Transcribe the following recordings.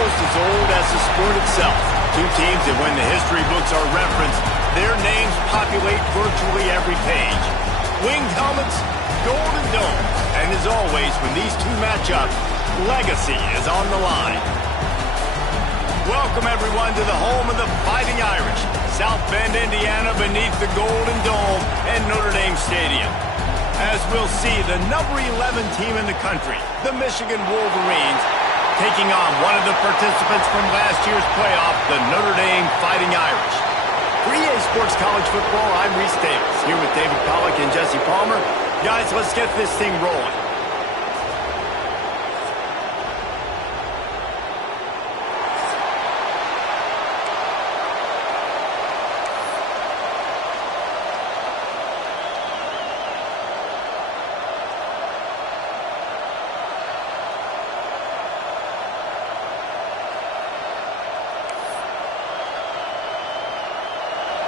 almost as old as the sport itself. Two teams that when the history books are referenced, their names populate virtually every page. Winged helmets, golden domes, and as always, when these two match up, legacy is on the line. Welcome everyone to the home of the Fighting Irish, South Bend, Indiana, beneath the Golden Dome and Notre Dame Stadium. As we'll see, the number 11 team in the country, the Michigan Wolverines, taking on one of the participants from last year's playoff, the Notre Dame Fighting Irish. For EA Sports College Football, I'm Reese Davis, here with David Pollack and Jesse Palmer. Guys, let's get this thing rolling.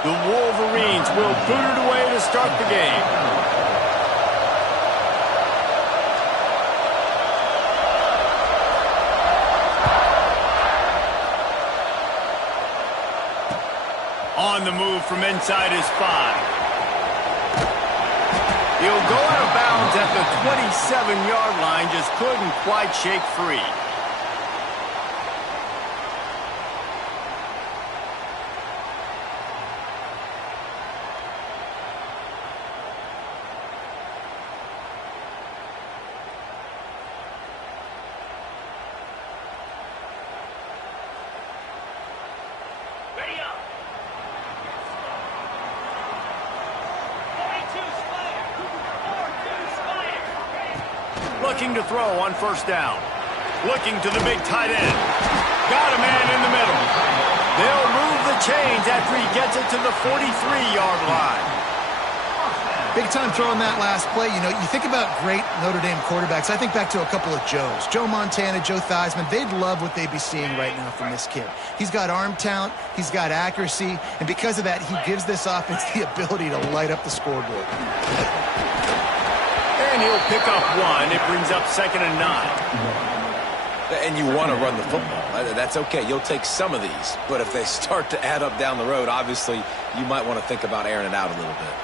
The Wolverines will boot it away to start the game. On the move from inside his 5. He'll go out of bounds at the 27-yard line, just couldn't quite shake free. Looking to throw on first down. Looking to the big tight end. Got a man in the middle. They'll move the chains after he gets it to the 43-yard line. Big time throwing that last play. You know, you think about great Notre Dame quarterbacks. I think back to a couple of Joes. Joe Montana, Joe Theismann. They'd love what they'd be seeing right now from this kid. He's got arm talent. He's got accuracy. And because of that, he gives this offense the ability to light up the scoreboard. And he'll pick up one. It brings up 2nd and 9. And you want to run the football. That's okay. You'll take some of these. But if they start to add up down the road, obviously, you might want to think about airing it out a little bit.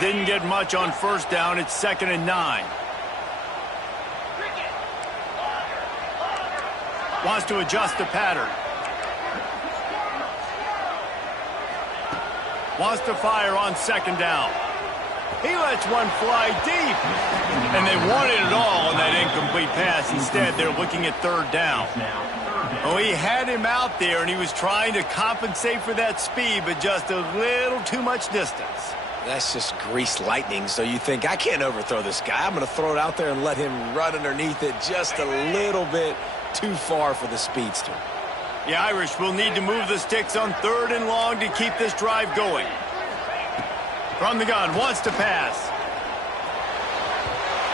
Didn't get much on first down. It's 2nd and 9. Wants to adjust the pattern. Wants to fire on 2nd down. He lets one fly deep. And they wanted it all on that incomplete pass. Instead, they're looking at 3rd down. Oh, he had him out there, and he was trying to compensate for that speed, but just a little too much distance. That's just greased lightning, so you think, I can't overthrow this guy. I'm going to throw it out there and let him run underneath it just a little bit too far for the speedster. The Irish will need to move the sticks on 3rd and long to keep this drive going. From the gun, wants to pass.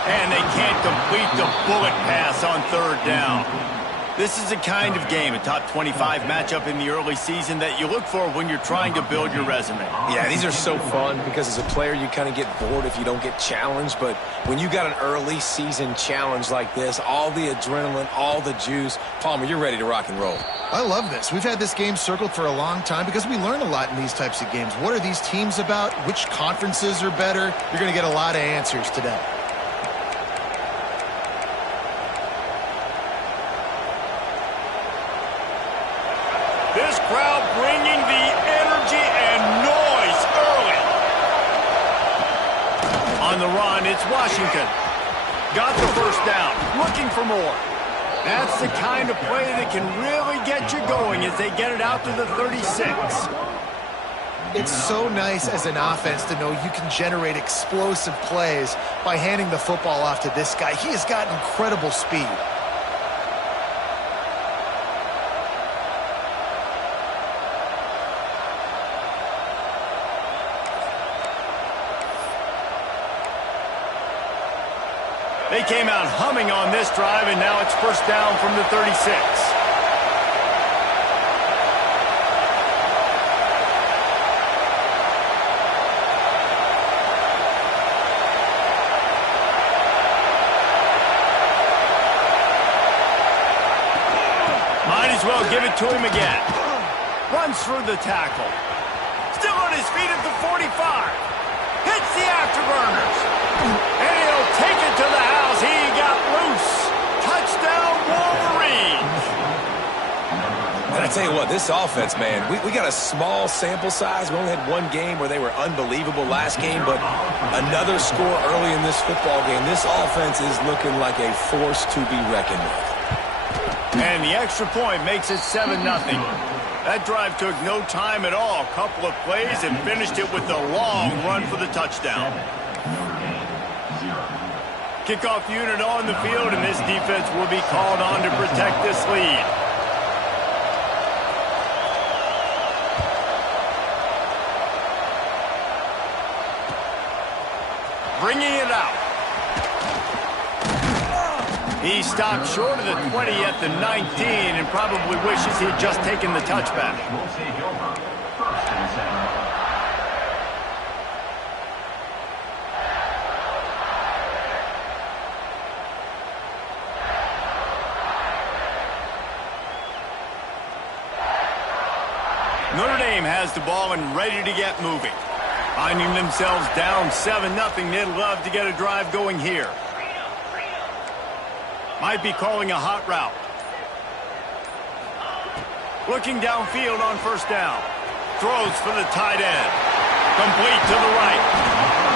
And they can't complete the bullet pass on 3rd down. This is the kind of game, a top 25 matchup in the early season, that you look for when you're trying to build your resume. Yeah, these are so fun because as a player you kind of get bored if you don't get challenged. But when you got an early season challenge like this, all the adrenaline, all the juice, Palmer, you're ready to rock and roll. I love this. We've had this game circled for a long time because we learn a lot in these types of games. What are these teams about? Which conferences are better? You're going to get a lot of answers today. This crowd bringing the energy and noise early. On the run, it's Washington. Got the first down, looking for more. That's the kind of play that can really get you going as they get it out to the 36. It's so nice as an offense to know you can generate explosive plays by handing the football off to this guy. He has got incredible speed. They came out humming on this drive, and now it's first down from the 36. as well give it to him again. Runs through the tackle. Still on his feet at the 45. Hits the afterburners. And he'll take it to the house. He got loose. Touchdown, Wolverines. And I tell you what, this offense, man, we got a small sample size. We only had one game where they were unbelievable last game, but another score early in this football game. This offense is looking like a force to be reckoned with. And the extra point makes it 7-0. That drive took no time at all. A couple of plays and finished it with a long run for the touchdown. Kickoff unit on the field, and this defense will be called on to protect this lead. Bringing it out. He stopped short of the 20 at the 19 and probably wishes he had just taken the touchback. Notre Dame has the ball and ready to get moving. Finding themselves down 7-0, they'd love to get a drive going here. Might be calling a hot route. Looking downfield on first down. Throws for the tight end. Complete to the right.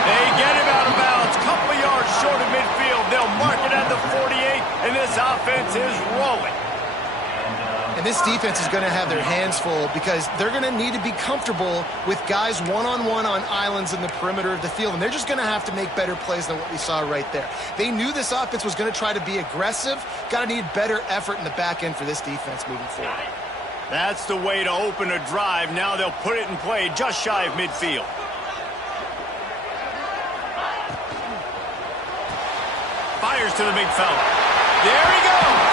They get him out of bounds. Couple of yards short of midfield. They'll mark it at the 48, and this offense is rolling. And this defense is going to have their hands full because they're going to need to be comfortable with guys one-on-one on islands in the perimeter of the field. And they're just going to have to make better plays than what we saw right there. They knew this offense was going to try to be aggressive. Got to need better effort in the back end for this defense moving forward. That's the way to open a drive. Now they'll put it in play just shy of midfield. Fires to the big fella. There he goes.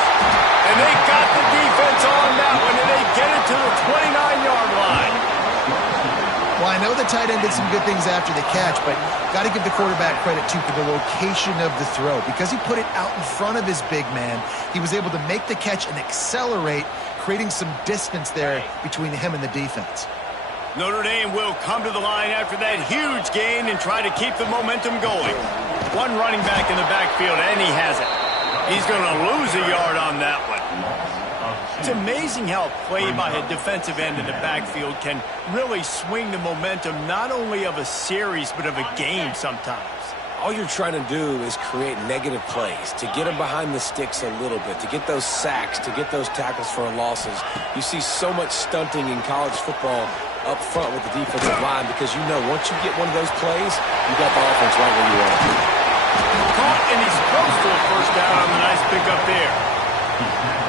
And they got the defense on that one, and they get it to the 29-yard line. Well, I know the tight end did some good things after the catch, but got to give the quarterback credit, too, for the location of the throw. Because he put it out in front of his big man, he was able to make the catch and accelerate, creating some distance there between him and the defense. Notre Dame will come to the line after that huge gain and try to keep the momentum going. One running back in the backfield, and he has it. He's going to lose a yard on that one. It's amazing how a play by a defensive end in the backfield can really swing the momentum not only of a series but of a game sometimes. All you're trying to do is create negative plays, to get them behind the sticks a little bit, to get those sacks, to get those tackles for losses. You see so much stunting in college football up front with the defensive line because you know once you get one of those plays, you got the offense right where you want to be. Caught, and he's close to a first down on the nice pickup there.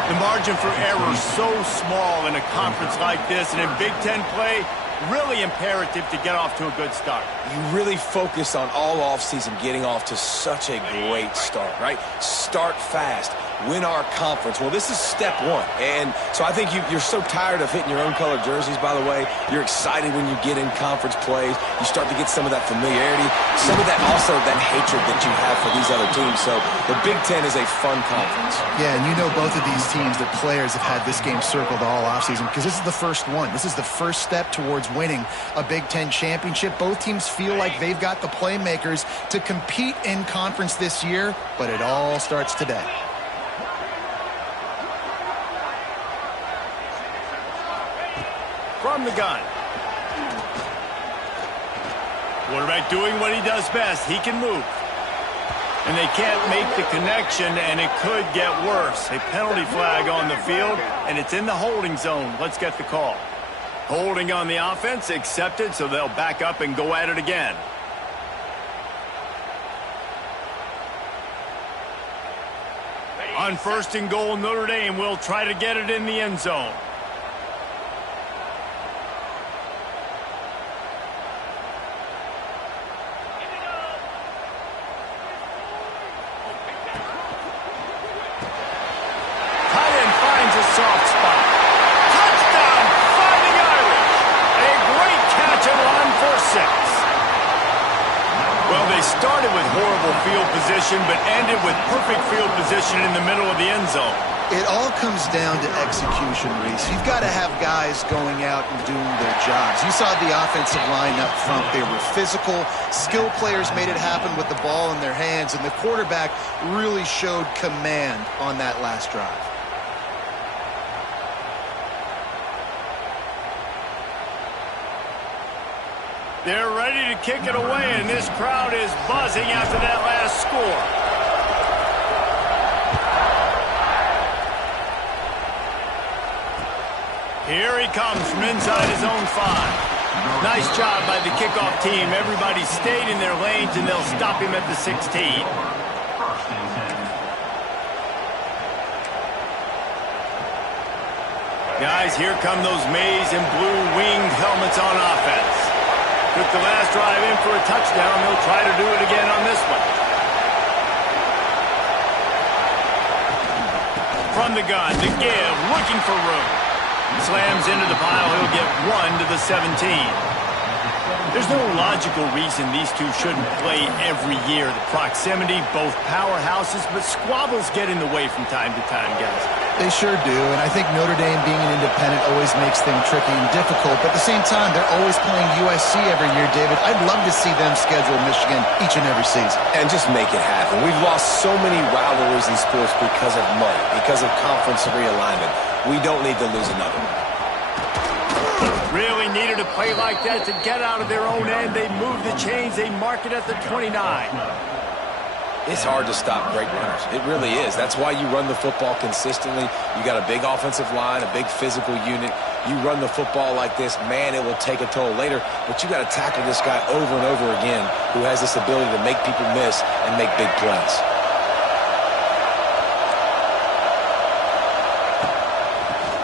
The margin for error so small in a conference like this, and in Big Ten play, really imperative to get off to a good start. You really focus on all offseason getting off to such a great start, right? Start fast. Win our conference. Well, this is step one. And so I think you're so tired of hitting your own colored jerseys, by the way. You're excited when you get in conference plays. You start to get some of that familiarity, some of that also that hatred that you have for these other teams. So the Big Ten is a fun conference. Yeah, and you know both of these teams, the players have had this game circled all offseason because this is the first one. This is the first step towards winning a Big Ten championship. Both teams feel like they've got the playmakers to compete in conference this year, but it all starts today. From the gun. Quarterback doing what he does best. He can move. And they can't make the connection, and it could get worse. A penalty flag on the field, and it's in the holding zone. Let's get the call. Holding on the offense, accepted, so they'll back up and go at it again. On first and goal, Notre Dame will try to get it in the end zone. Soft spot. Touchdown, Fighting Irish. A great catch and run for 6. Well, they started with horrible field position, but ended with perfect field position in the middle of the end zone. It all comes down to execution, Reese. You've got to have guys going out and doing their jobs. You saw the offensive line up front. They were physical. Skill players made it happen with the ball in their hands, and the quarterback really showed command on that last drive. They're ready to kick it away, and this crowd is buzzing after that last score. Here he comes from inside his own 5. Nice job by the kickoff team. Everybody stayed in their lanes, and they'll stop him at the 16. Guys, here come those maize and blue winged helmets on offense. Took the last drive in for a touchdown. They'll try to do it again on this one. From the gun, the give, looking for room. Slams into the pile. He'll get 1 to the 17. There's no logical reason these two shouldn't play every year. The proximity, both powerhouses, but squabbles get in the way from time to time, guys. They sure do, and I think Notre Dame being an independent always makes things tricky and difficult, but at the same time, they're always playing USC every year, David. I'd love to see them schedule Michigan each and every season. And just make it happen. We've lost so many rivalries in sports because of money, because of conference realignment. We don't need to lose another one. Really needed a play like that to get out of their own end. They move the chains. They mark it at the 29. It's hard to stop great runners. It really is. That's why you run the football consistently. You got a big offensive line, a big physical unit. You run the football like this, man, it will take a toll later. But you got to tackle this guy over and over again who has this ability to make people miss and make big plays.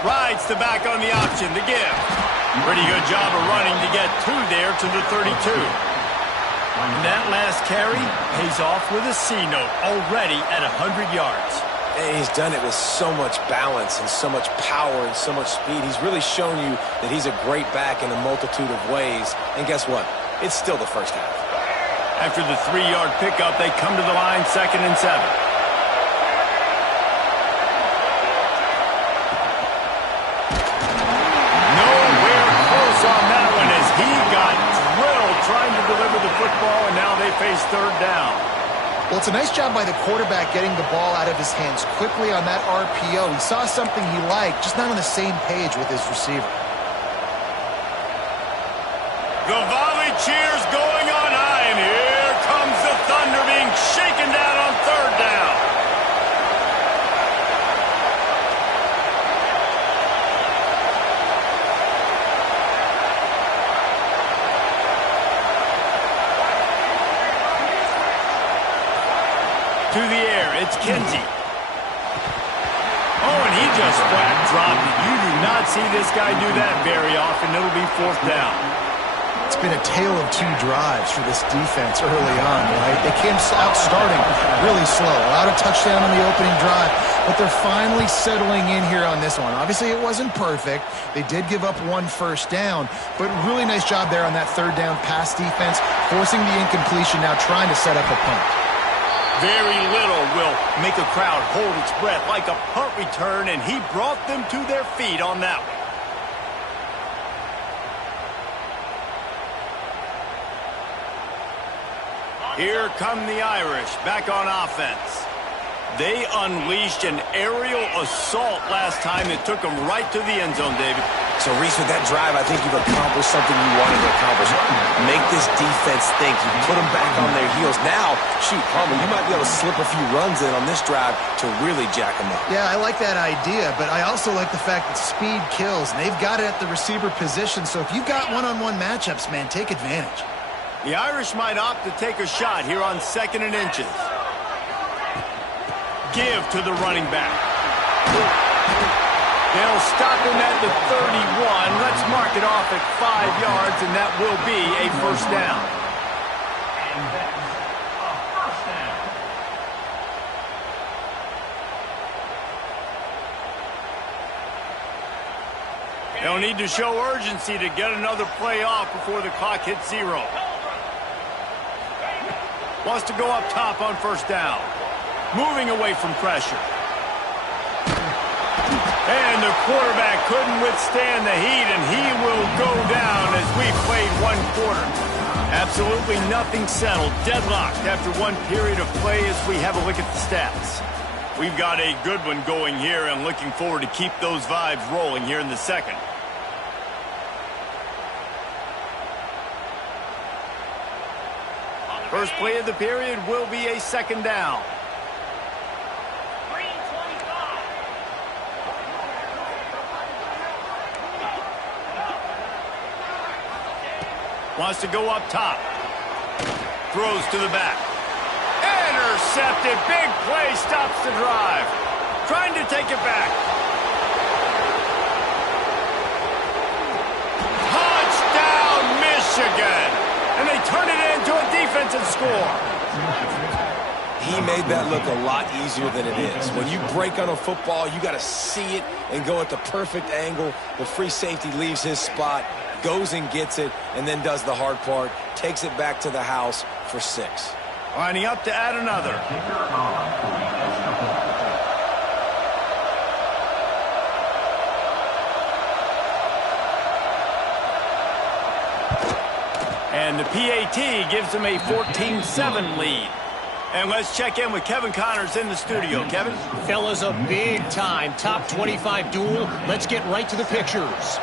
Rides the back on the option, the give. Pretty good job of running to get 2 there to the 32. And that last carry pays off with a C note, already at 100 yards. And he's done it with so much balance and so much power and so much speed. He's really shown you that he's a great back in a multitude of ways. And guess what? It's still the first half. After the 3-yard pickup, they come to the line, 2nd and 7. Trying to deliver the football, and now they face 3rd down. Well, it's a nice job by the quarterback getting the ball out of his hands quickly on that RPO. He saw something he liked, just not on the same page with his receiver. The volley cheers going on high, and here comes the Thunder being shaken down on 3rd down. To the air, it's Kinsey. Oh, and he just flat dropped it. You do not see this guy do that very often. It'll be 4th down. It's been a tale of 2 drives for this defense early on, right? They came out starting really slow. Allowed a touchdown on the opening drive, but they're finally settling in here on this one. Obviously, it wasn't perfect. They did give up 1 first down, but really nice job there on that 3rd down pass defense, forcing the incompletion, now trying to set up a punt. Very little will make a crowd hold its breath like a punt return, and he brought them to their feet on that one. Here come the Irish back on offense. They unleashed an aerial assault last time that took them right to the end zone, David. So, Reese, with that drive, I think you've accomplished something you wanted to accomplish. Make this defense think. You put them back on their heels. Now, shoot, Palmer, you might be able to slip a few runs in on this drive to really jack them up. Yeah, I like that idea, but I also like the fact that speed kills, and they've got it at the receiver position. So if you've got one-on-one matchups, man, take advantage. The Irish might opt to take a shot here on 2nd and inches. Give to the running back. They'll stop him at the 31. Let's mark it off at 5 yards, and that will be a 1st down. They'll need to show urgency to get another play off before the clock hits 0. Wants to go up top on 1st down. Moving away from pressure. And the quarterback couldn't withstand the heat, and he will go down as we played one quarter. Absolutely nothing settled, deadlocked after one period of play as we have a look at the stats. We've got a good one going here, and looking forward to keep those vibes rolling here in the second. First play of the period will be a second down. Wants to go up top. Throws to the back. Intercepted. Big play. Stops the drive. Trying to take it back. Touchdown, Michigan. And they turn it into a defensive score. He made that look a lot easier than it is. When you break on a football, you got to see it and go at the perfect angle. The free safety leaves his spot, goes and gets it, and then does the hard part, takes it back to the house for 6. Lining up to add another. And the PAT gives them a 14-7 lead. And let's check in with Kevin Connors in the studio. Kevin? Fellas, a big-time top 25 duel. Let's get right to the pictures.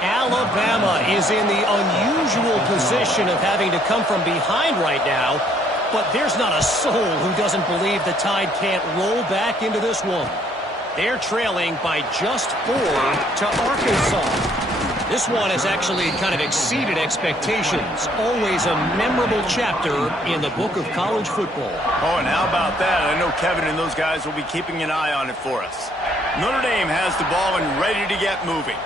Alabama is in the unusual position of having to come from behind right now, but there's not a soul who doesn't believe the Tide can't roll back into this one. They're trailing by just 4 to Arkansas. This one has actually kind of exceeded expectations. Always a memorable chapter in the book of college football. Oh, and how about that? I know Kevin and those guys will be keeping an eye on it for us. Notre Dame has the ball and ready to get moving.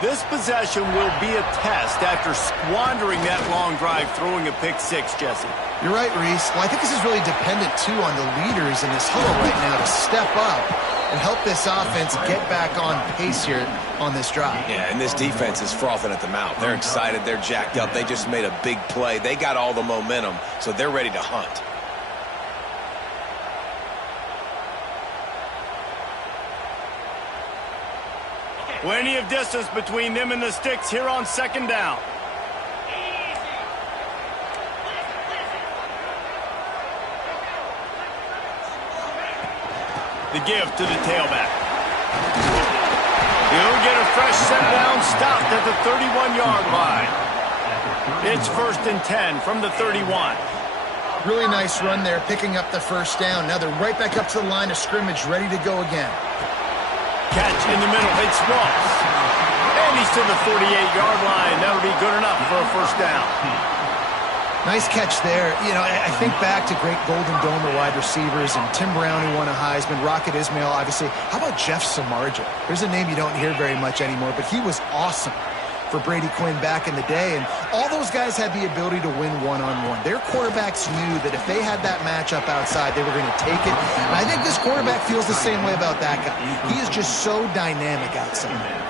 This possession will be a test after squandering that long drive, throwing a pick-6, Jesse. You're right, Reese. Well, I think this is really dependent, too, on the leaders in this huddle right now to step up and help this offense get back on pace here on this drive. Yeah, and this defense is frothing at the mouth. They're excited. They're jacked up. They just made a big play. They got all the momentum, so they're ready to hunt. Plenty of distance between them and the sticks here on second down. The give to the tailback. He'll get a fresh set down, stopped at the 31-yard line. It's 1st and 10 from the 31. Really nice run there, picking up the first down. Now they're right back up to the line of scrimmage, ready to go again. Catch in the middle, it's Ross. And he's to the 48-yard line. That'll be good enough for a first down. Nice catch there. You know, I think back to great Golden Dome wide receivers and Tim Brown, who won a Heisman, Rocket Ismail, obviously. How about Jeff Samardzija? There's a name you don't hear very much anymore, but he was awesome for Brady Quinn back in the day, and all those guys had the ability to win one-on-one. Their quarterbacks knew that if they had that matchup outside, they were going to take it, and I think this quarterback feels the same way about that guy. He is just so dynamic outside.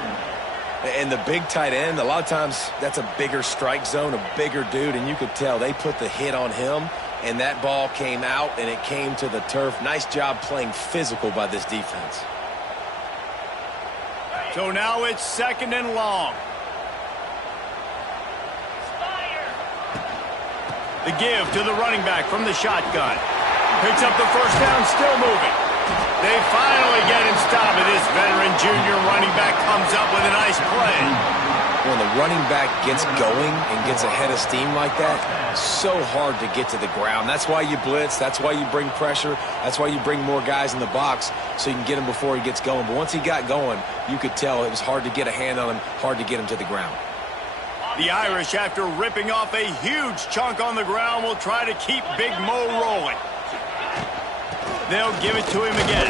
And the big tight end, a lot of times that's a bigger strike zone, a bigger dude, and you could tell they put the hit on him, and that ball came out, and it came to the turf. Nice job playing physical by this defense. So now it's 2nd and long. The give to the running back from the shotgun. Picks up the first down, still moving. They finally get him stopped. This veteran junior running back comes up with a nice play. When the running back gets going and gets ahead of steam like that, so hard to get to the ground. That's why you blitz. That's why you bring pressure. That's why you bring more guys in the box so you can get him before he gets going. But once he got going, you could tell it was hard to get a hand on him, hard to get him to the ground. The Irish, after ripping off a huge chunk on the ground, will try to keep Big Mo rolling. They'll give it to him again.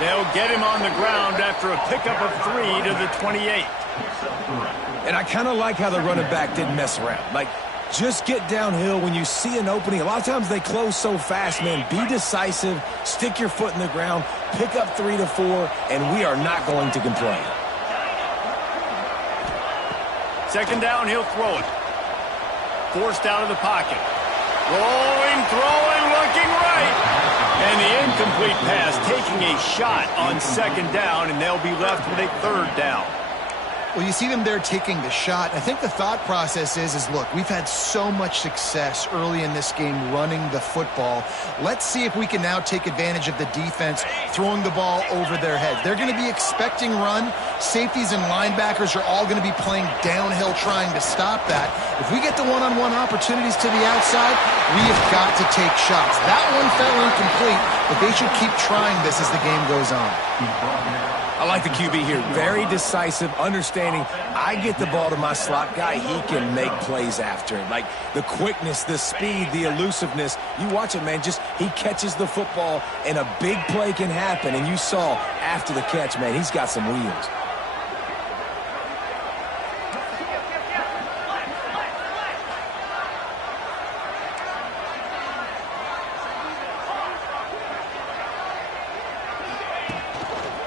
They'll get him on the ground after a pickup of 3 to the 28. And I kind of like how the running back didn't mess around. Like, just get downhill when you see an opening. A lot of times they close so fast, man. Be decisive, stick your foot in the ground, pick up 3 to 4, and we are not going to complain. 2nd down, he'll throw it. Forced out of the pocket. Rolling, throwing, looking right. And the incomplete pass taking a shot on second down, and they'll be left with a third down. Well, you see them there taking the shot. I think the thought process is look, we've had so much success early in this game running the football. Let's see if we can now take advantage of the defense throwing the ball over their heads. They're going to be expecting run. Safeties and linebackers are all going to be playing downhill trying to stop that. If we get the one-on-one opportunities to the outside, we have got to take shots. That one fell incomplete, but they should keep trying this as the game goes on. I like the QB here. Very decisive, understanding. I get the ball to my slot guy, he can make plays after it. Like the quickness, the speed, the elusiveness. You watch it, man. Just he catches the football, and a big play can happen. And you saw after the catch, man, he's got some wheels.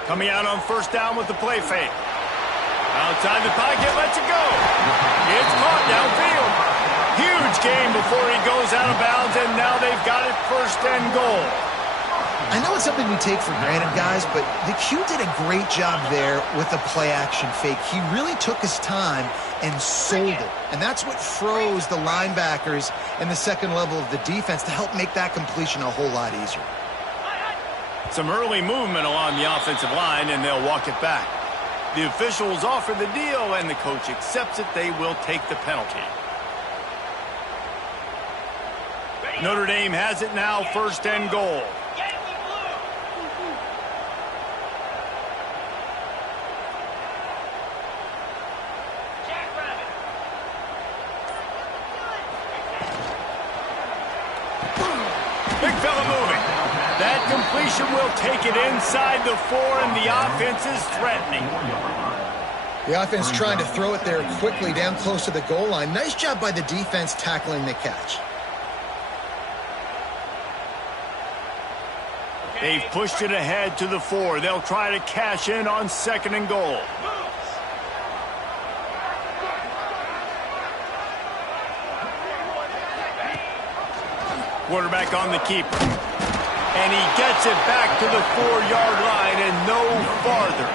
Coming out on first down with the play fake. Outside the pocket, lets it go. It's caught downfield. Huge gain before he goes out of bounds, and now they've got it first and goal. I know it's something we take for granted, guys, but the Q did a great job there with the play-action fake. He really took his time and sold it, and that's what froze the linebackers in the second level of the defense to help make that completion a whole lot easier. Some early movement along the offensive line, and they'll walk it back. The officials offer the deal, and the coach accepts it. They will take the penalty. Notre Dame has it now, first and goal. Big fella moving. That completion will take it inside the 4, and the offense is threatening. The offense trying to throw it there quickly down close to the goal line. Nice job by the defense tackling the catch. They've pushed it ahead to the 4. They'll try to cash in on second and goal. Quarterback on the keeper. And he gets it back to the 4-yard line and no farther.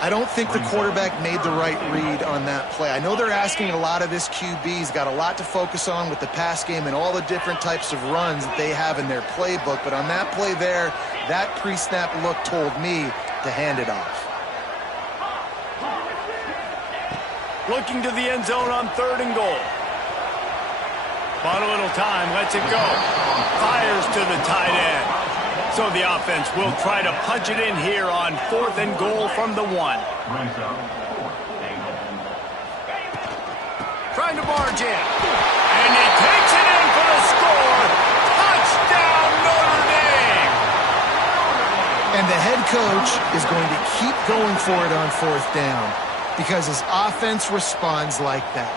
I don't think the quarterback made the right read on that play. I know they're asking a lot of this QB. He's got a lot to focus on with the pass game and all the different types of runs that they have in their playbook. But on that play there, that pre-snap look told me to hand it off. Looking to the end zone on third and goal. Bought a little time, lets it go. Fires to the tight end. So the offense will try to punch it in here on fourth and goal from the 1. Trying to barge in. And he takes it in for the score. Touchdown, Notre Dame! And the head coach is going to keep going for it on fourth down because his offense responds like that.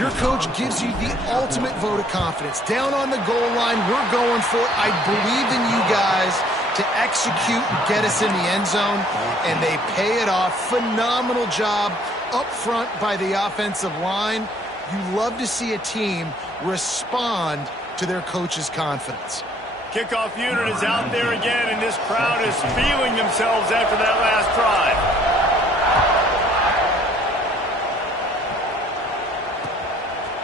Your coach gives you the ultimate vote of confidence. Down on the goal line, we're going for it. I believe in you guys to execute and get us in the end zone, and they pay it off. Phenomenal job up front by the offensive line. You love to see a team respond to their coach's confidence. Kickoff unit is out there again, and this crowd is feeling themselves after that last drive.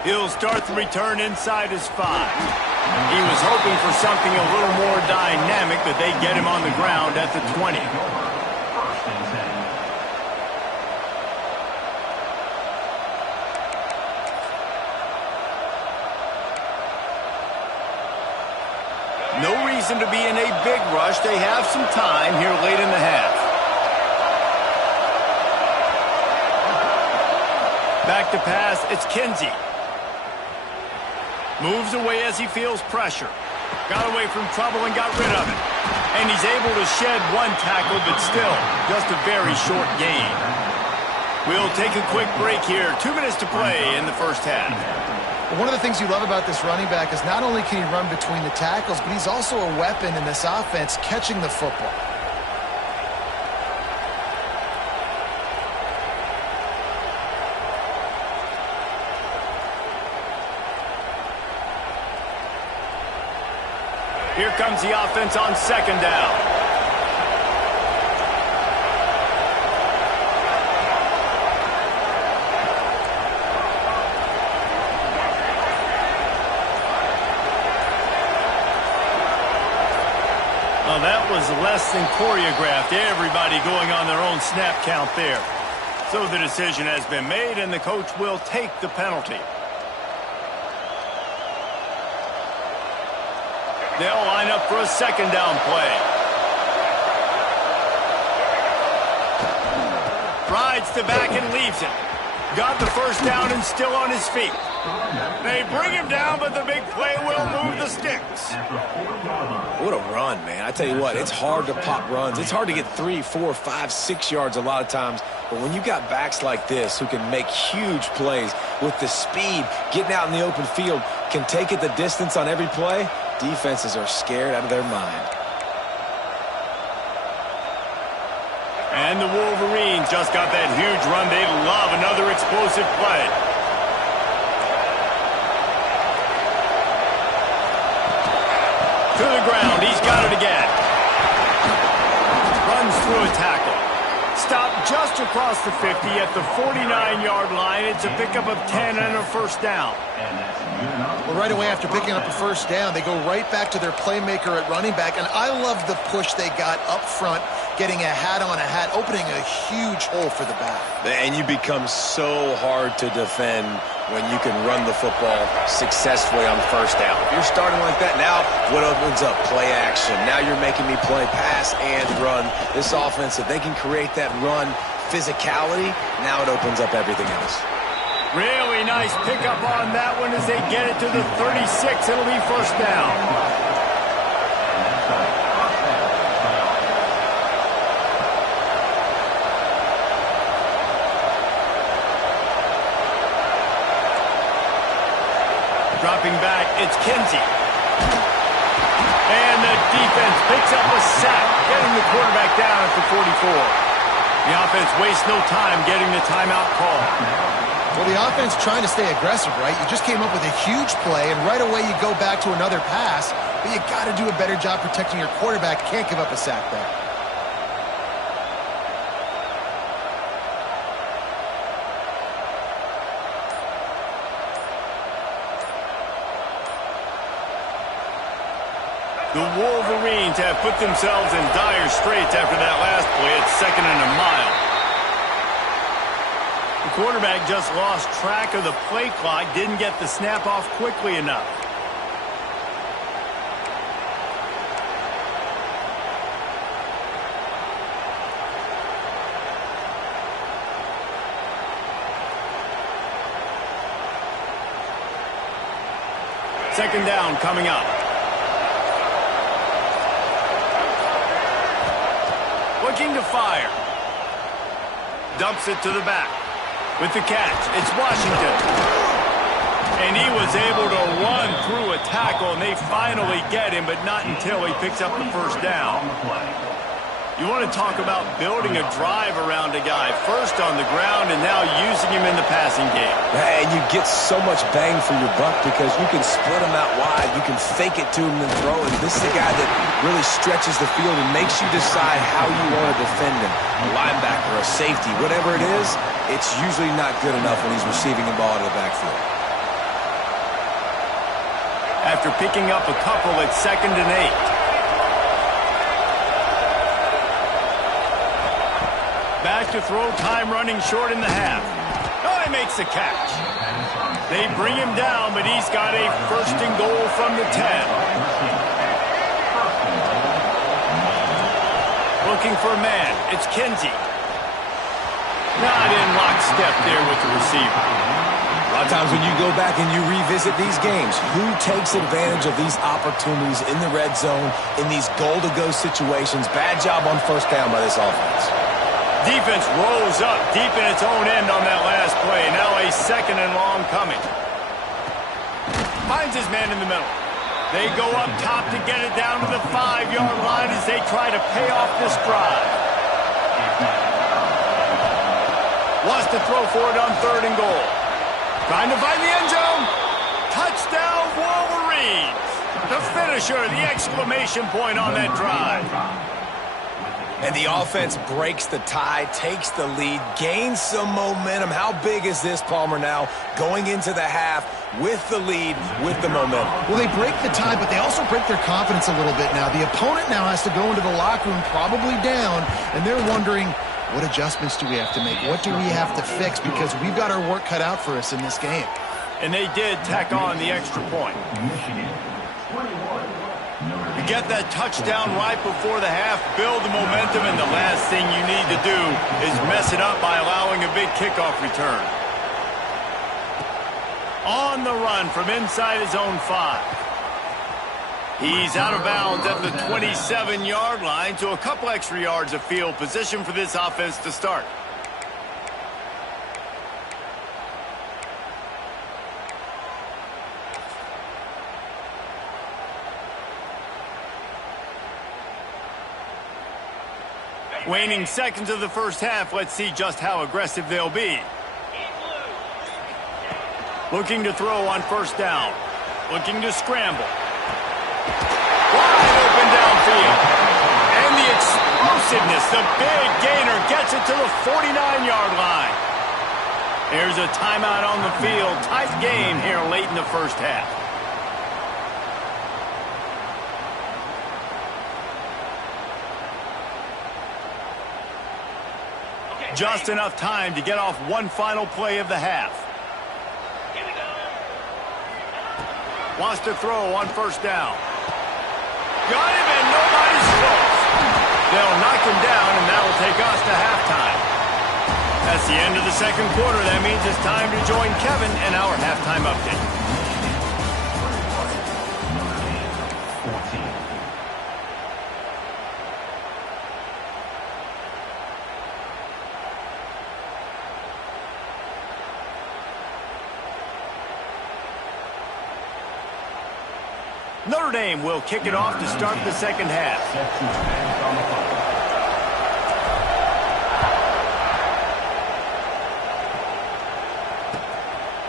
He'll start the return inside his 5. He was hoping for something a little more dynamic, but they get him on the ground at the 20. No reason to be in a big rush. They have some time here late in the half. Back to pass, it's Kinsey. Moves away as he feels pressure. Got away from trouble and got rid of it. And he's able to shed one tackle, but still, just a very short gain. We'll take a quick break here. 2 minutes to play in the first half. One of the things you love about this running back is not only can he run between the tackles, but he's also a weapon in this offense catching the football. Here comes the offense on second down. Well, that was less than choreographed. Everybody going on their own snap count there. So the decision has been made, and the coach will take the penalty. They'll line up for a second down play. Rides to back and leaves it. Got the first down and still on his feet. They bring him down, but the big play will move the sticks. What a run, man. I tell you what, it's hard to pop runs. It's hard to get 3, 4, 5, 6 yards a lot of times. But when you got backs like this who can make huge plays with the speed, getting out in the open field, can take it the distance on every play, defenses are scared out of their mind. And the Wolverines just got that huge run. They love another explosive play. To the ground. He's got it again. Runs through a tackle. Stopped just across the 50 at the 49-yard line. It's a pickup of 10 and a first down. Well, right away after picking up a first down, they go right back to their playmaker at running back. And I love the push they got up front, getting a hat on a hat, opening a huge hole for the back. And you become so hard to defend when you can run the football successfully on first down. If you're starting like that, now what opens up? Play action. Now you're making me play pass and run. This offense, if they can create that run physicality, now it opens up everything else. Really nice pickup on that one as they get it to the 36. It'll be first down. Dropping back, it's Kinsey. And the defense picks up a sack, getting the quarterback down at the 44. The offense wastes no time getting the timeout call. Well, the offense trying to stay aggressive, right? You just came up with a huge play, and right away you go back to another pass, but you got to do a better job protecting your quarterback. Can't give up a sack there. The Wolverines have put themselves in dire straits after that last play. It's second and a mile. The quarterback just lost track of the play clock, didn't get the snap off quickly enough. Second down coming up. Looking to fire. Dumps it to the back. With the catch, it's Washington. And he was able to run through a tackle, and they finally get him, but not until he picks up the first down. You want to talk about building a drive around a guy. First on the ground and now using him in the passing game. And you get so much bang for your buck because you can split him out wide. You can fake it to him and throw it. This is a guy that really stretches the field and makes you decide how you want to defend him. A linebacker, a safety, whatever it is, it's usually not good enough when he's receiving the ball out of the backfield. After picking up a couple at 2nd and 8. Back to throw, time running short in the half. Oh, he makes the catch. They bring him down, but he's got a first and goal from the 10. Looking for a man. It's Kinsey. Not in lockstep there with the receiver. A lot of times when you go back and you revisit these games, who takes advantage of these opportunities in the red zone, in these goal-to-go situations? Bad job on first down by this offense. Defense rolls up deep in its own end on that last play. Now a second and long coming. Finds his man in the middle. They go up top to get it down to the 5-yard line as they try to pay off this drive. Wants to throw for it on 3rd and goal. Trying to find the end zone. Touchdown, Wolverines. The finisher, the exclamation point on that drive. And the offense breaks the tie, takes the lead, gains some momentum. How big is this, Palmer, now going into the half with the lead, with the momentum? Well, they break the tie, but they also break their confidence a little bit now. The opponent now has to go into the locker room probably down, and they're wondering, what adjustments do we have to make? What do we have to fix? Because we've got our work cut out for us in this game. And they did tack on the extra point. You get that touchdown right before the half, build the momentum, and the last thing you need to do is mess it up by allowing a big kickoff return. On the run from inside his own 5. He's out of bounds at the 27-yard line, so a couple extra yards of field position for this offense to start. Waning seconds of the first half, let's see just how aggressive they'll be. Looking to throw on first down. Looking to scramble. Wide open downfield. And the explosiveness, the big gainer gets it to the 49-yard line. There's a timeout on the field. Tight game here late in the first half. Just enough time to get off one final play of the half. Wants to throw on first down. Got him, and nobody's close. They'll knock him down, and that will take us to halftime. That's the end of the second quarter. That means it's time to join Kevin in our halftime update. Notre Dame will kick it off to start the second half.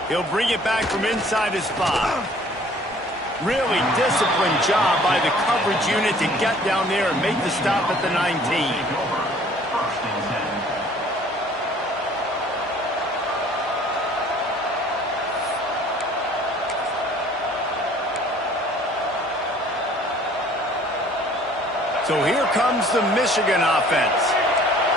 He'll bring it back from inside his 5. Really disciplined job by the coverage unit to get down there and make the stop at the 19. So here comes the Michigan offense.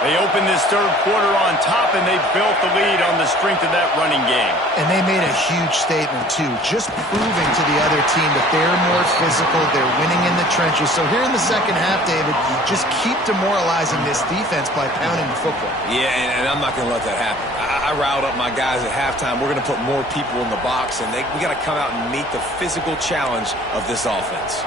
They opened this third quarter on top, and they built the lead on the strength of that running game. And they made a huge statement, too, just proving to the other team that they're more physical, they're winning in the trenches. So here in the second half, David, just keep demoralizing this defense by pounding the football. Yeah, and I'm not going to let that happen. I riled up my guys at halftime. We're going to put more people in the box, and we got to come out and meet the physical challenge of this offense.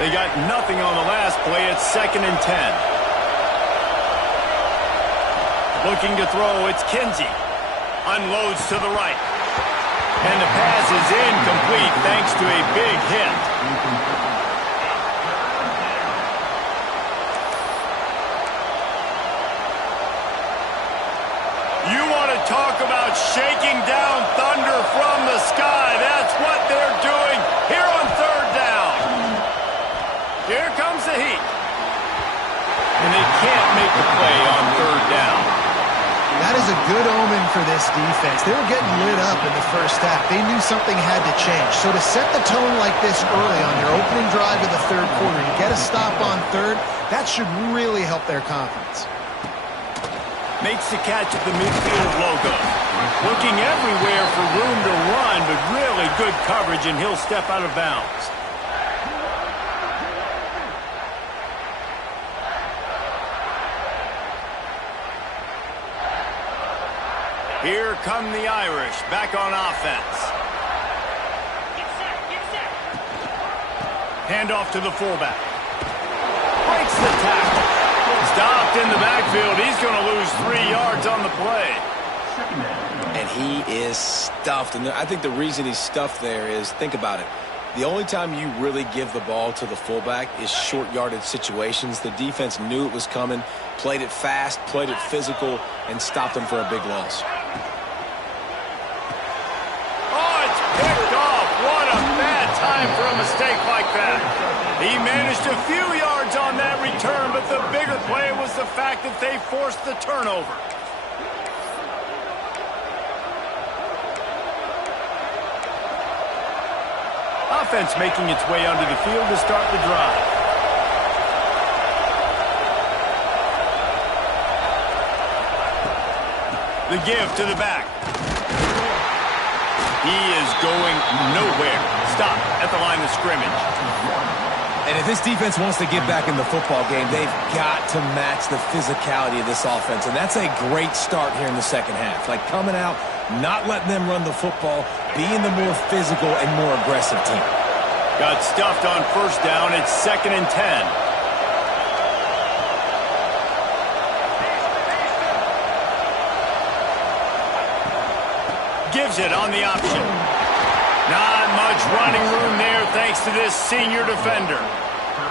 They got nothing on the last play. It's 2nd and 10. Looking to throw, it's Kinsey. Unloads to the right. And the pass is incomplete thanks to a big hit. You want to talk about shaking down thunder from the sky. That's what they're doing here on third down. Here comes the heat. And they can't make the play on third down. That is a good omen for this defense. They were getting lit up in the first half. They knew something had to change. So to set the tone like this early on your opening drive of the third quarter, you get a stop on third, that should really help their confidence. Makes the catch at the midfield logo. Looking everywhere for room to run, but really good coverage, and he'll step out of bounds. Here come the Irish, back on offense. Handoff to the fullback. Breaks the tackle. Stopped in the backfield. He's going to lose 3 yards on the play. And he is stuffed. And I think the reason he's stuffed there is, think about it. The only time you really give the ball to the fullback is short-yarded situations. The defense knew it was coming, played it fast, played it physical, and stopped them for a big loss. Oh, it's picked off. What a bad time for a mistake like that. He managed a few yards on that return, but the bigger play was the fact that they forced the turnover. Offense making its way onto the field to start the drive. The give to the back. He is going nowhere. Stop at the line of scrimmage. And if this defense wants to get back in the football game, they've got to match the physicality of this offense. And that's a great start here in the second half. Like coming out, not letting them run the football, being the more physical and more aggressive team. Got stuffed on first down. It's 2nd and 10. Gives it on the option. Not much running room there thanks to this senior defender.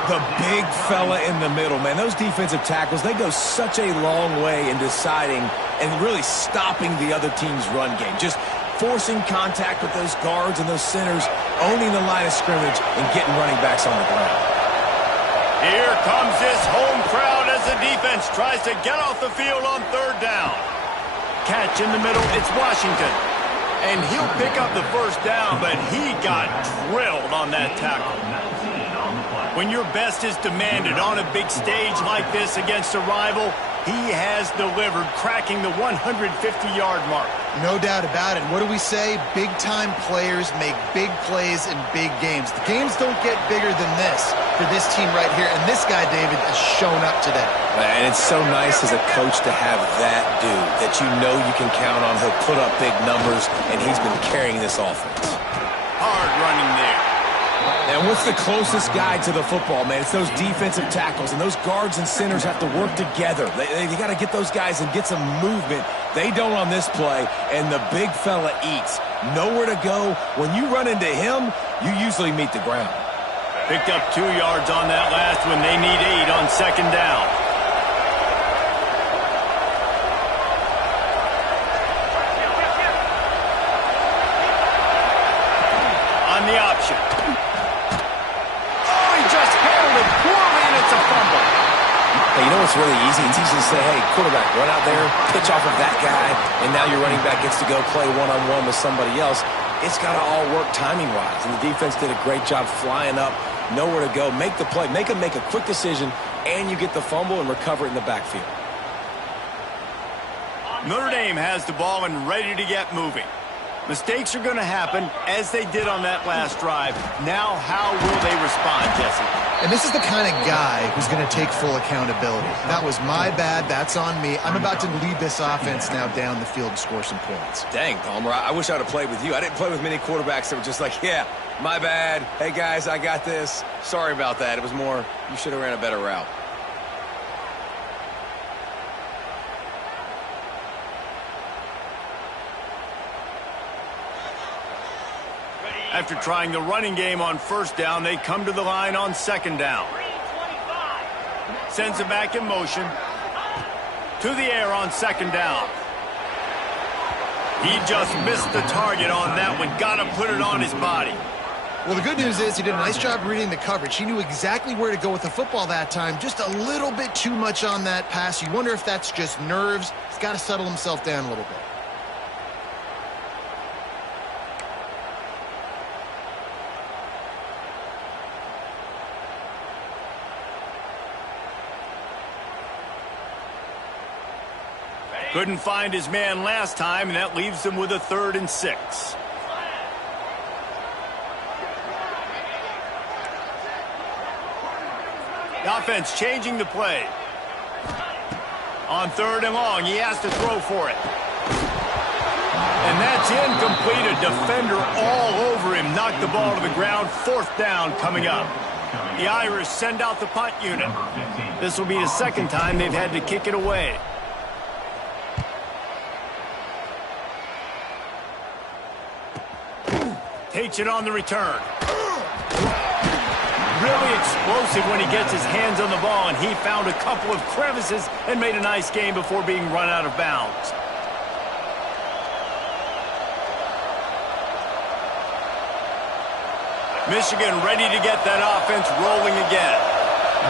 The big fella in the middle, man. Those defensive tackles, they go such a long way in deciding and really stopping the other team's run game. Just forcing contact with those guards and those centers, owning the line of scrimmage, and getting running backs on the ground. Here comes this home crowd as the defense tries to get off the field on 3rd down. Catch in the middle, it's Washington. And he'll pick up the first down, but he got drilled on that tackle. When your best is demanded on a big stage like this against a rival, he has delivered, cracking the 150-yard mark. No doubt about it. What do we say? Big-time players make big plays in big games. The games don't get bigger than this for this team right here, and this guy, David, has shown up today. And it's so nice as a coach to have that dude that you know you can count on. He'll put up big numbers, and he's been carrying this offense. Hard running there. And what's the closest guy to the football, man? It's those defensive tackles, and those guards and centers have to work together. They got to get those guys and get some movement. They don't on this play, and the big fella eats. Nowhere to go. When you run into him, you usually meet the ground. Picked up 2 yards on that last one. They need 8 on 2nd down. On the option. Oh, he just handled it poorly, and it's a fumble. Hey, you know what's really easy? It's easy to say, hey, quarterback, run out there, pitch off of that guy, and now your running back gets to go play one-on-one with somebody else. It's got to all work timing-wise, and the defense did a great job flying up, nowhere to go, make the play, make a quick decision, and you get the fumble and recover it in the backfield. Notre Dame has the ball and ready to get moving. Mistakes are going to happen, as they did on that last drive. Now, how will they respond, Jesse? And this is the kind of guy who's going to take full accountability. That was my bad. That's on me. I'm about to lead this offense now down the field and score some points. Dang, Palmer, I wish I would have played with you. I didn't play with many quarterbacks that were just like, yeah, my bad. Hey, guys, I got this. Sorry about that. It was more, you should have ran a better route. After trying the running game on first down, they come to the line on 2nd down. Sends it back in motion. To the air on 2nd down. He just missed the target on that one. Got to put it on his body. Well, the good news is he did a nice job reading the coverage. He knew exactly where to go with the football that time. Just a little bit too much on that pass. You wonder if that's just nerves. He's got to settle himself down a little bit. Couldn't find his man last time, and that leaves them with a 3rd and 6. The offense changing the play. On 3rd and long, he has to throw for it. And that's incomplete. A defender all over him. Knocked the ball to the ground. 4th down coming up. The Irish send out the punt unit. This will be the 2nd time they've had to kick it away. Takes it on the return. Really explosive when he gets his hands on the ball, and he found a couple of crevices and made a nice game before being run out of bounds. Michigan ready to get that offense rolling again.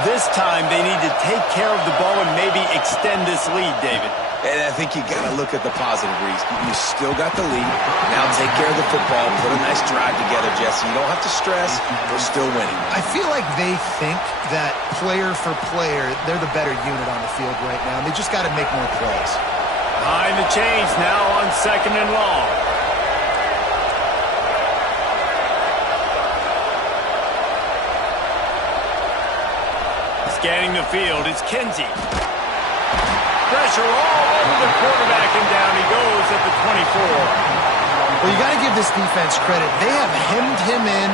This time they need to take care of the ball and maybe extend this lead, David. And I think you got to look at the positive, Reese. You still got the lead. Now take care of the football. Put a nice drive together, Jesse. You don't have to stress. We're still winning. I feel like they think that player for player, they're the better unit on the field right now. They just got to make more plays. Behind the chains now on 2nd and long. Scanning the field, it's Kinsey. Pressure all over the quarterback, and down he goes at the 24. Well, you got to give this defense credit. They have hemmed him in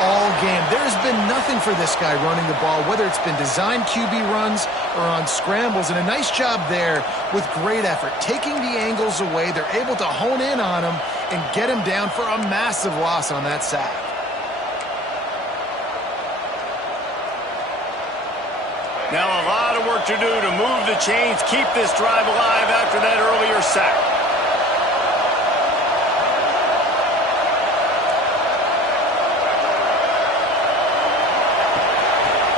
all game. There has been nothing for this guy running the ball, whether it's been designed QB runs or on scrambles, and a nice job there with great effort. Taking the angles away, they're able to hone in on him and get him down for a massive loss on that sack. Now a lot of work to do to move the chains, keep this drive alive after that earlier sack.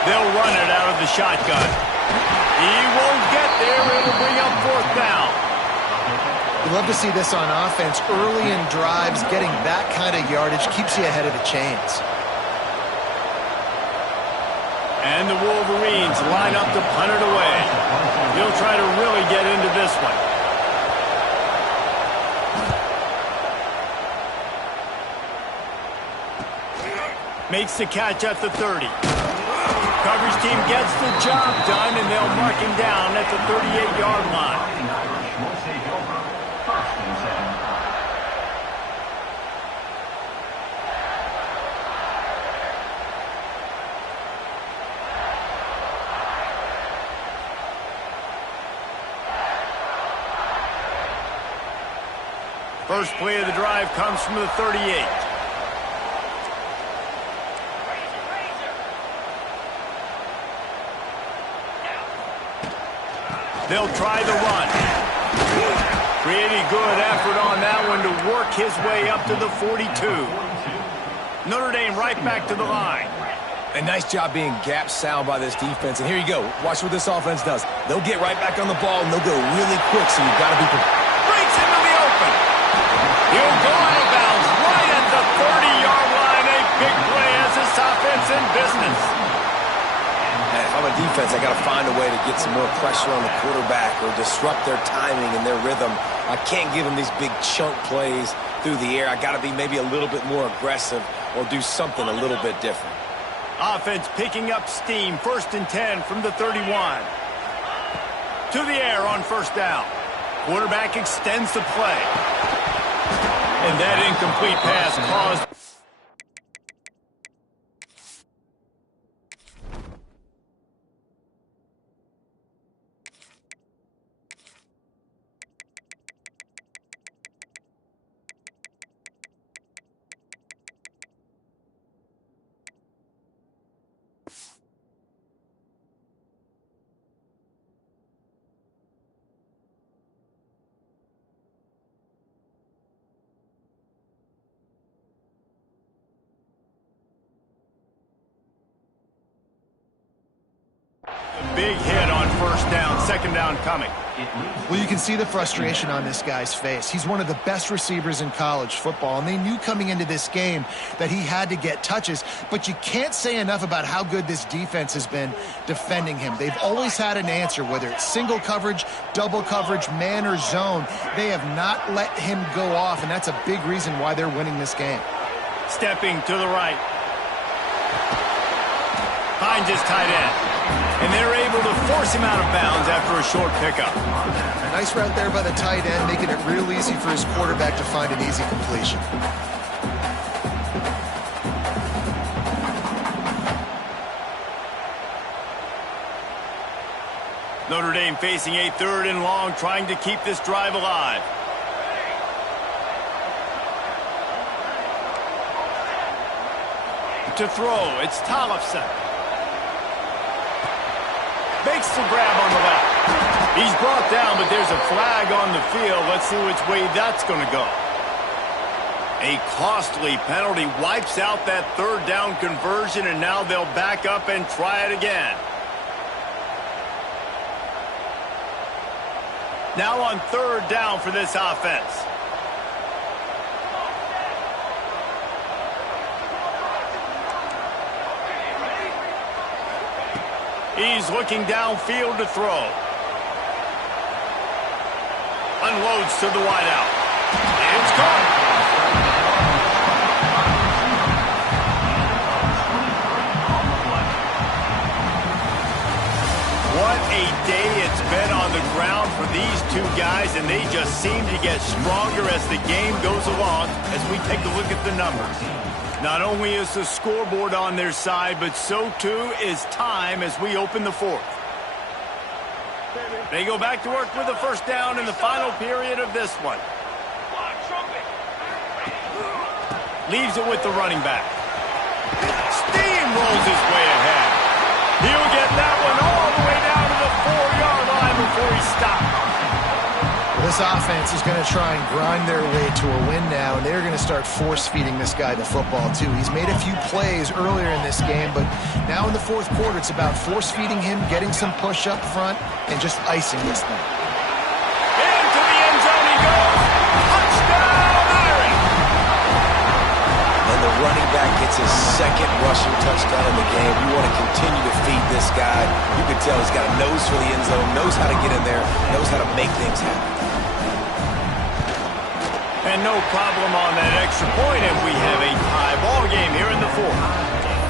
They'll run it out of the shotgun. He won't get there. It'll bring up 4th down. You love to see this on offense. Early in drives, getting that kind of yardage keeps you ahead of the chains. And the Wolverines line up to punt it away. He'll try to really get into this one. Makes the catch at the 30. Coverage team gets the job done, and they'll mark him down at the 38-yard line. First play of the drive comes from the 38. They'll try the run. Pretty good effort on that one to work his way up to the 42. Notre Dame right back to the line. A nice job being gap sound by this defense. And here you go. Watch what this offense does. They'll get right back on the ball, and they'll go really quick, so you've got to be prepared. Breaks into the open. He'll go out of bounds right at the 30-yard line. A big play as this offense in business. And if I'm a defense, I got to find a way to get some more pressure on the quarterback or disrupt their timing and their rhythm. I can't give them these big chunk plays through the air. I got to be maybe a little bit more aggressive or do something a little bit different. Offense picking up steam. 1st and 10 from the 31. To the air on 1st down. Quarterback extends the play. And that incomplete pass caused... Big hit on 1st down, 2nd down coming. Well, you can see the frustration on this guy's face. He's one of the best receivers in college football, and they knew coming into this game that he had to get touches, but you can't say enough about how good this defense has been defending him. They've always had an answer, whether it's single coverage, double coverage, man or zone. They have not let him go off, and that's a big reason why they're winning this game. Stepping to the right. Finds his tight end. And they're able to force him out of bounds after a short pickup. Nice route there by the tight end, making it real easy for his quarterback to find an easy completion. Notre Dame facing a 3rd and long, trying to keep this drive alive. To throw, it's Tollefson. Makes the grab on the left. He's brought down, but there's a flag on the field. Let's see which way that's going to go. A costly penalty wipes out that third down conversion, and now they'll back up and try it again. Now on third down for this offense. He's looking downfield to throw. Unloads to the wideout. It's caught. What a day it's been on the ground for these two guys, and they just seem to get stronger as the game goes along as we take a look at the numbers. Not only is the scoreboard on their side, but so too is time as we open the fourth. They go back to work with a first down in the final period of this one. Leaves it with the running back. Steamrolls his way ahead. He'll get that one all the way down to the 4-yard line before he stops. This offense is going to try and grind their way to a win now, and they're going to start force-feeding this guy the football, too. He's made a few plays earlier in this game, but now in the fourth quarter, it's about force-feeding him, getting some push up front, and just icing this thing. Into the end zone he goes. Touchdown, Irish! And the running back gets his second rushing touchdown of the game. You want to continue to feed this guy. You can tell he's got a nose for the end zone, knows how to get in there, knows how to make things happen. And no problem on that extra point, and we have a tie ball game here in the fourth.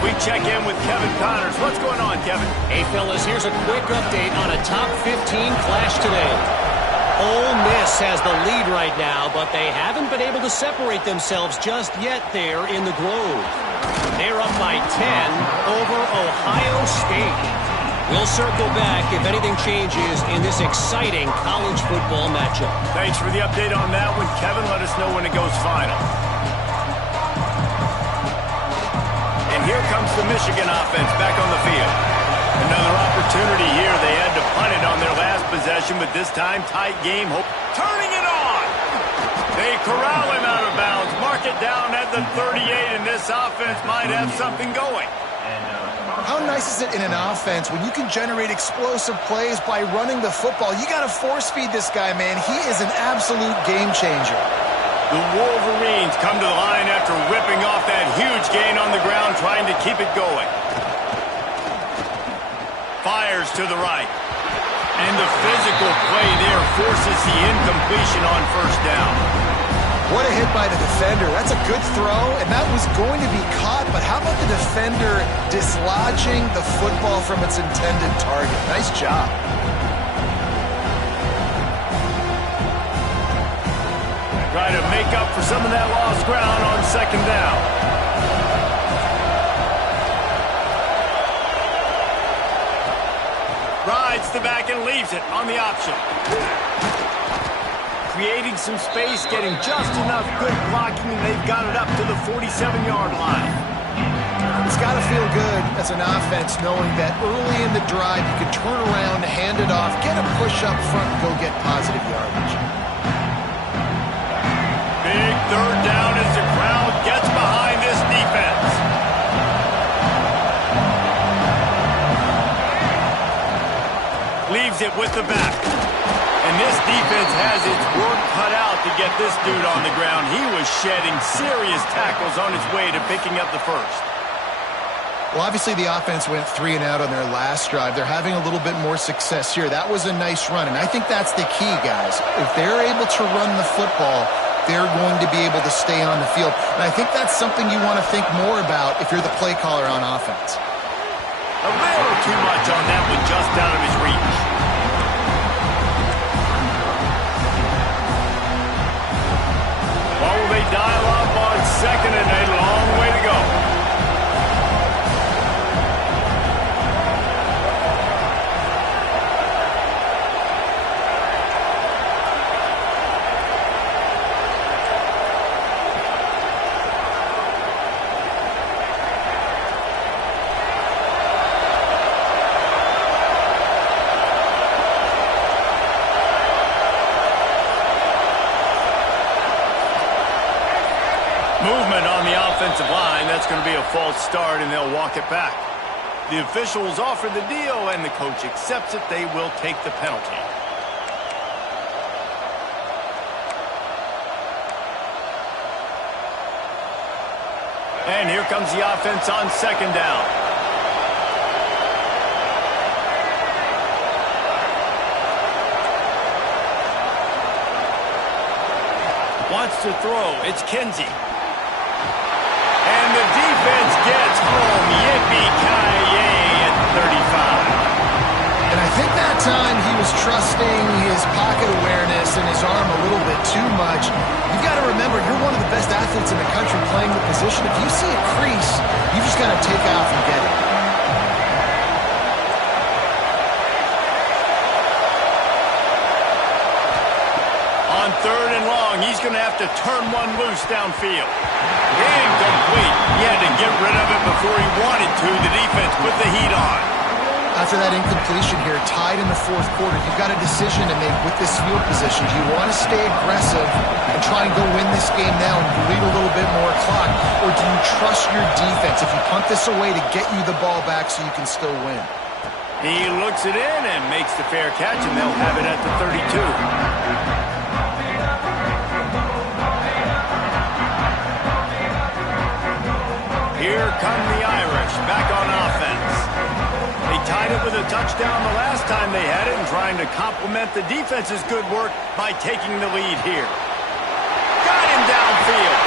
We check in with Kevin Connors. What's going on, Kevin? Hey, fellas, here's a quick update on a top 15 clash today. Ole Miss has the lead right now, but they haven't been able to separate themselves just yet there in the Grove. They're up by 10 over Ohio State. We'll circle back if anything changes in this exciting college football matchup. Thanks for the update on that one, Kevin. Let us know when it goes final. And here comes the Michigan offense back on the field. Another opportunity here. They had to punt it on their last possession, but this time tight game. Turning it on. They corral him out of bounds. Mark it down at the 38, and this offense might have something going. How nice is it in an offense when you can generate explosive plays by running the football? You got to force-feed this guy, man. He is an absolute game changer. The Wolverines come to the line after ripping off that huge gain on the ground, trying to keep it going. Fires to the right. And the physical play there forces the incompletion on first down. What a hit by the defender. That's a good throw, and that was going to be caught, but how about the defender dislodging the football from its intended target? Nice job. Try to make up for some of that lost ground on second down. Rides the back and leaves it on the option. Creating some space, getting just enough good blocking, and they've got it up to the 47-yard line. It's got to feel good as an offense knowing that early in the drive you can turn around, hand it off, get a push up front, and go get positive yardage. Big third down as the crowd gets behind this defense. Leaves it with the back. And this defense has its work cut out to get this dude on the ground. He was shedding serious tackles on his way to picking up the first. Well, obviously the offense went 3 and out on their last drive. They're having a little bit more success here. That was a nice run, and I think that's the key, guys. If they're able to run the football, they're going to be able to stay on the field. And I think that's something you want to think more about if you're the play caller on offense. A little too much on that one, just out of his reach. Well, will they dial up on second and a long way to go? it's going to be a false start, and they'll walk it back. The officials offer the deal, and the coach accepts it. They will take the penalty. And here comes the offense on second down. Wants to throw. It's Kinsey. And the defense gets home. Yippee-ki-yay at 35. And I think that time he was trusting his pocket awareness and his arm a little bit too much. You've got to remember, you're one of the best athletes in the country playing the position. If you see a crease, you just got to take off and get it. On third and long, he's going to have to turn one loose downfield. Incomplete. He had to get rid of it before he wanted to. The defense put the heat on. After that incompletion here, tied in the fourth quarter, you've got a decision to make with this field position. Do you want to stay aggressive and try and go win this game now and bleed a little bit more clock? Or do you trust your defense if you punt this away to get you the ball back so you can still win? He looks it in and makes the fair catch, and they'll have it at the 32. Here come the Irish, back on offense. They tied it with a touchdown the last time they had it and trying to complement the defense's good work by taking the lead here. Got him downfield.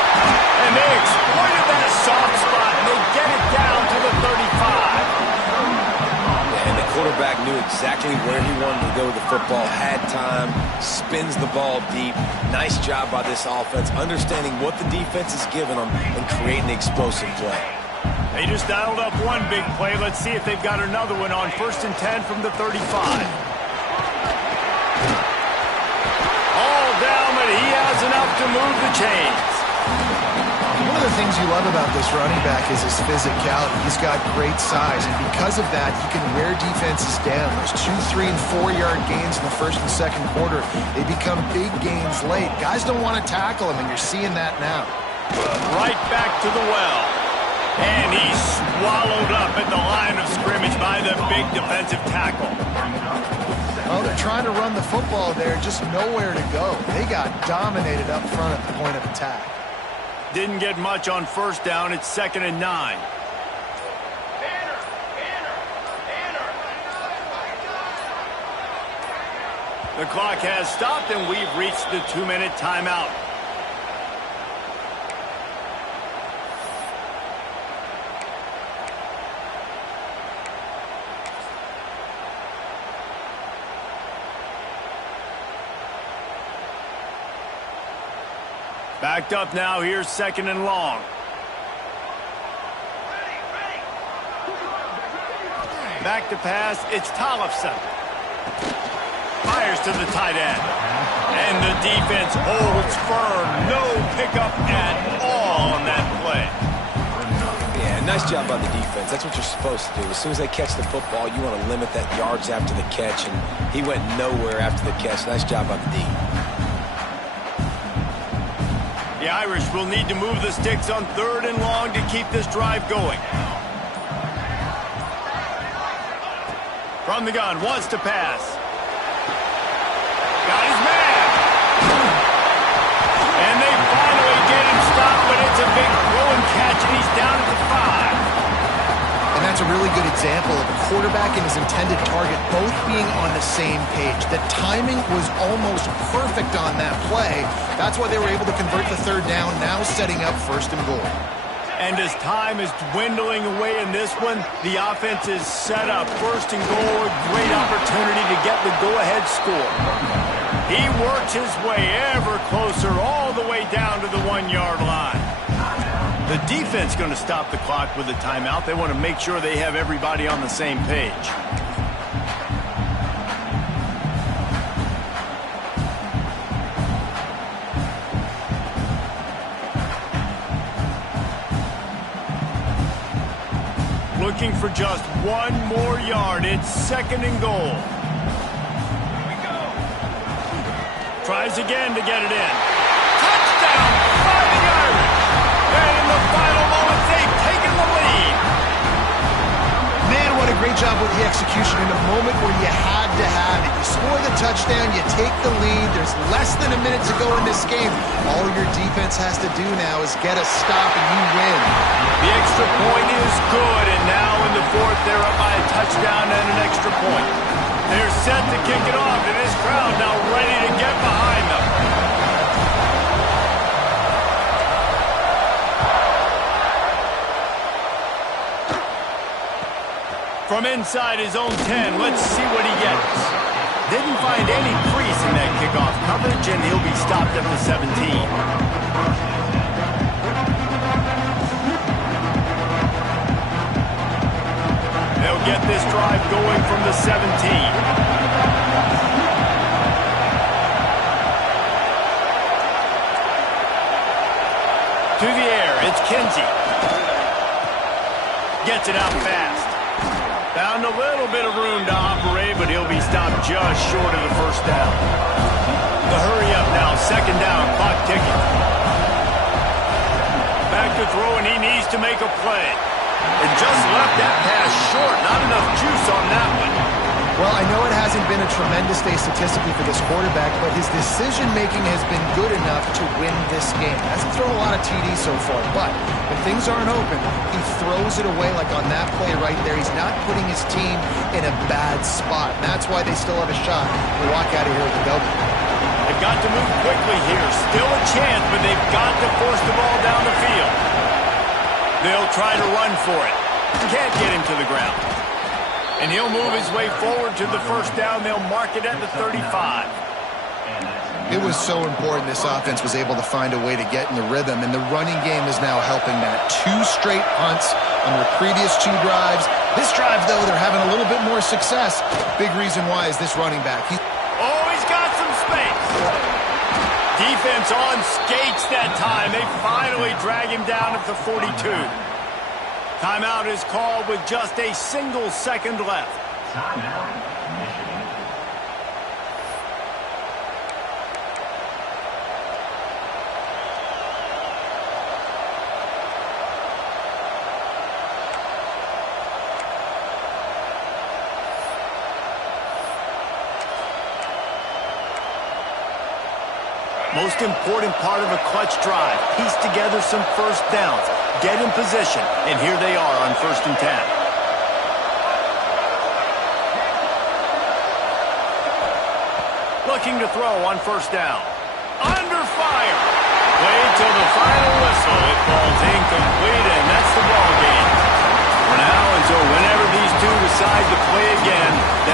And they exploited that soft spot, and they get it down to the 35. And the quarterback knew exactly where he wanted to go with the football, had time, spins the ball deep. Nice job by this offense, understanding what the defense is giving them and creating the explosive play. They just dialed up one big play. Let's see if they've got another one on 1st and 10 from the 35. All down, but he has enough to move the chains. One of the things you love about this running back is his physicality. He's got great size, and because of that, he can wear defenses down. Those 2, 3, and 4-yard gains in the first and second quarter, they become big gains late. Guys don't want to tackle him, and you're seeing that now. Right back to the well. And he's swallowed up at the line of scrimmage by the big defensive tackle. Oh, they're trying to run the football there, just nowhere to go. They got dominated up front at the point of attack. Didn't get much on first down. It's 2nd and 9. The clock has stopped, and we've reached the 2-minute timeout. Backed up now. Here's 2nd and long. Back to pass. It's Tollefson. Fires to the tight end. And the defense holds firm. No pickup at all on that play. Yeah, nice job by the defense. That's what you're supposed to do. As soon as they catch the football, you want to limit that yards after the catch, and he went nowhere after the catch. Nice job by the D. The Irish will need to move the sticks on 3rd and long to keep this drive going. From the gun, wants to pass. Got his man. And they finally get him stopped, but it's a big throw and catch, and he's down at the 5. And that's a really good example of a quarterback and his intended target both being on the same page. The timing was almost perfect on that play. That's why they were able to convert the 3rd down, now setting up 1st and goal. And as time is dwindling away in this one, the offense is set up 1st and goal. A great opportunity to get the go-ahead score. He works his way ever closer all the way down to the 1-yard line. The defense going to stop the clock with a timeout. They want to make sure they have everybody on the same page. Looking for just one more yard. It's 2nd and goal. Here we go. Tries again to get it in. Touchdown by the Irish. And in the final moments, they take great job with the execution in a moment where you had to have it. You score the touchdown, you take the lead. There's less than a minute to go in this game. All your defense has to do now is get a stop and you win. The extra point is good, and now in the fourth, they're up by a touchdown and an extra point. They're set to kick it off, and this crowd now ready to get behind them. From inside his own 10, let's see what he gets. Didn't find any crease in that kickoff coverage, and he'll be stopped at the 17. They'll get this drive going from the 17. To the air, it's Kinsey. Gets it out fast. Found a little bit of room to operate, but he'll be stopped just short of the first down. The hurry up now, second down, clock ticking. Back to throw, and he needs to make a play. And just left that pass short. Not enough juice on that one. Well, I know it hasn't been a tremendous day statistically for this quarterback, but his decision-making has been good enough to win this game. Hasn't thrown a lot of TDs so far, but when things aren't open, he throws it away like on that play right there. He's not putting his team in a bad spot. And that's why they still have a shot to walk out of here with a W. They've got to move quickly here. Still a chance, but they've got to force the ball down the field. They'll try to run for it. Can't get him to the ground. And he'll move his way forward to the first down. They'll mark it at the 35. It was so important this offense was able to find a way to get in the rhythm, and the running game is now helping that. 2 straight punts on their previous 2 drives. This drive, though, they're having a little bit more success. Big reason why is this running back. He's got some space. Defense on skates that time. They finally drag him down at the 42. Timeout is called with just a single second left. Most important part of a clutch drive. Piece together some first downs. Get in position. And here they are on 1st and 10. Looking to throw on 1st down. Under fire. Wait till the final whistle. It falls incomplete, and that's the ball game. For now, until whenever these two decide to play again.